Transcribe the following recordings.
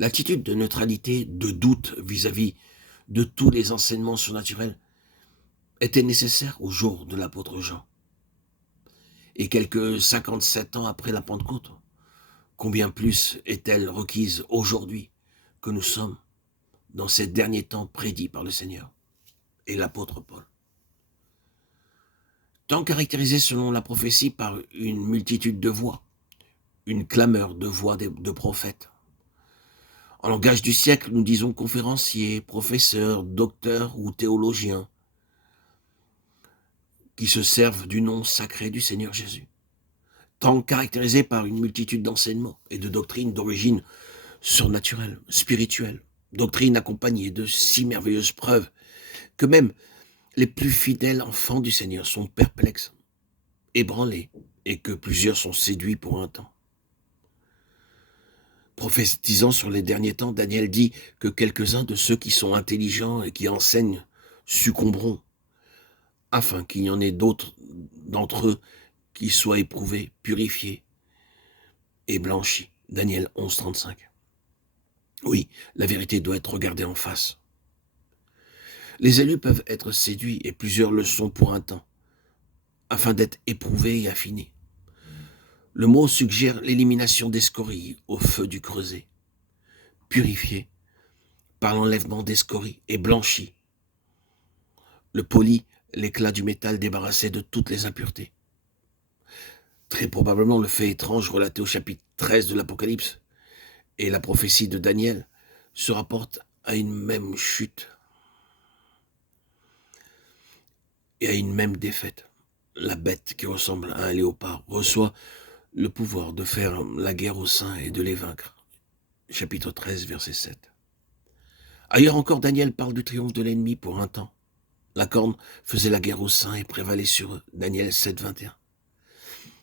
L'attitude de neutralité, de doute vis-à-vis de tous les enseignements surnaturels était nécessaire au jour de l'apôtre Jean. Et quelques 57 ans après la Pentecôte, combien plus est-elle requise aujourd'hui que nous sommes dans ces derniers temps prédits par le Seigneur et l'apôtre Paul. Temps caractérisé selon la prophétie par une multitude de voix, une clameur de voix de prophètes. En langage du siècle, nous disons conférenciers, professeurs, docteurs ou théologiens qui se servent du nom sacré du Seigneur Jésus. Temps caractérisé par une multitude d'enseignements et de doctrines d'origine surnaturelle, spirituelle, doctrines accompagnées de si merveilleuses preuves que même les plus fidèles enfants du Seigneur sont perplexes, ébranlés, et que plusieurs sont séduits pour un temps. Prophétisant sur les derniers temps, Daniel dit que quelques-uns de ceux qui sont intelligents et qui enseignent succomberont, afin qu'il y en ait d'autres d'entre eux qui soient éprouvés, purifiés et blanchis. Daniel 11, 35. Oui, la vérité doit être regardée en face. Les élus peuvent être séduits, et plusieurs le sont pour un temps, afin d'être éprouvés et affinés. Le mot suggère l'élimination des scories au feu du creuset, purifié par l'enlèvement des scories et blanchi. Le poli, l'éclat du métal débarrassé de toutes les impuretés. Très probablement le fait étrange relaté au chapitre 13 de l'Apocalypse et la prophétie de Daniel se rapportent à une même chute et à une même défaite. La bête qui ressemble à un léopard reçoit le pouvoir de faire la guerre aux saints et de les vaincre. Chapitre 13, verset 7. Ailleurs encore, Daniel parle du triomphe de l'ennemi pour un temps. La corne faisait la guerre aux saints et prévalait sur eux. Daniel 7, 21.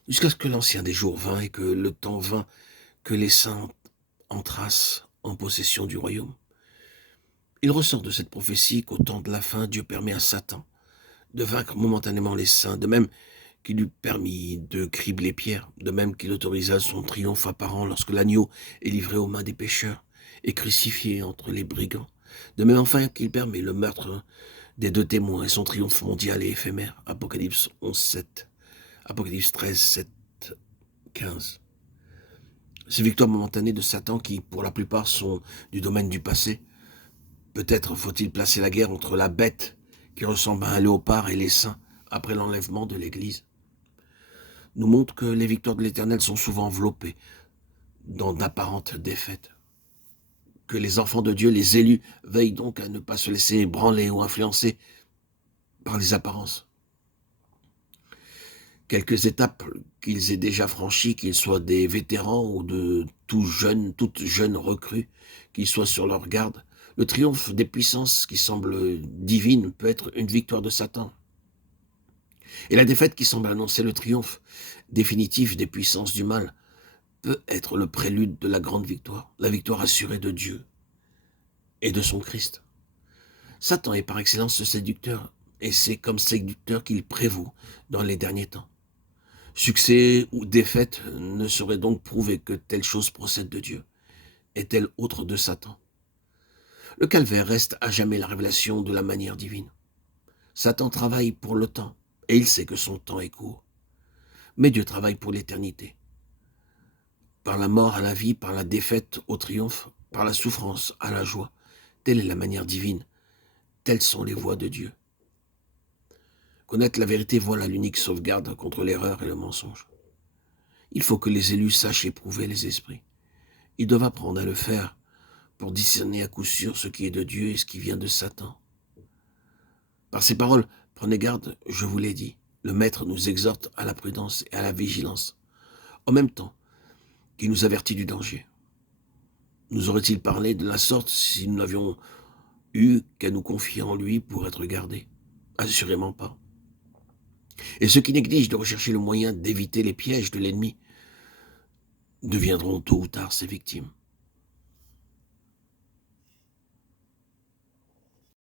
Jusqu'à ce que l'ancien des jours vint et que le temps vint que les saints entrassent en possession du royaume. Il ressort de cette prophétie qu'au temps de la fin, Dieu permet à Satan de vaincre momentanément les saints, de même qu'il lui permit de cribler Pierre, de même qu'il autorisa son triomphe apparent lorsque l'agneau est livré aux mains des pécheurs et crucifié entre les brigands, de même enfin qu'il permet le meurtre des deux témoins et son triomphe mondial et éphémère. Apocalypse 11, 7. Apocalypse 13, 7, 15. Ces victoires momentanées de Satan qui, pour la plupart, sont du domaine du passé. Peut-être faut-il placer la guerre entre la bête qui ressemble à un léopard et les saints après l'enlèvement de l'Église. Nous montre que les victoires de l'Éternel sont souvent enveloppées dans d'apparentes défaites. Que les enfants de Dieu, les élus, veillent donc à ne pas se laisser ébranler ou influencer par les apparences. Quelques étapes qu'ils aient déjà franchies, qu'ils soient des vétérans ou de toutes jeunes recrues, qu'ils soient sur leur garde, le triomphe des puissances qui semblent divines peut être une victoire de Satan. Et la défaite qui semble annoncer le triomphe définitif des puissances du mal peut être le prélude de la grande victoire, la victoire assurée de Dieu et de son Christ. Satan est par excellence ce séducteur, et c'est comme séducteur qu'il prévaut dans les derniers temps. Succès ou défaite ne saurait donc prouver que telle chose procède de Dieu et telle autre de Satan. Le calvaire reste à jamais la révélation de la manière divine. Satan travaille pour le temps, et il sait que son temps est court. Mais Dieu travaille pour l'éternité. Par la mort à la vie, par la défaite au triomphe, par la souffrance à la joie. Telle est la manière divine. Telles sont les voies de Dieu. Connaître la vérité, voilà l'unique sauvegarde contre l'erreur et le mensonge. Il faut que les élus sachent éprouver les esprits. Ils doivent apprendre à le faire pour discerner à coup sûr ce qui est de Dieu et ce qui vient de Satan. Par ces paroles, prenez garde, je vous l'ai dit, le Maître nous exhorte à la prudence et à la vigilance, en même temps qu'il nous avertit du danger. Nous aurait-il parlé de la sorte si nous n'avions eu qu'à nous confier en lui pour être gardés? Assurément pas. Et ceux qui négligent de rechercher le moyen d'éviter les pièges de l'ennemi deviendront tôt ou tard ses victimes.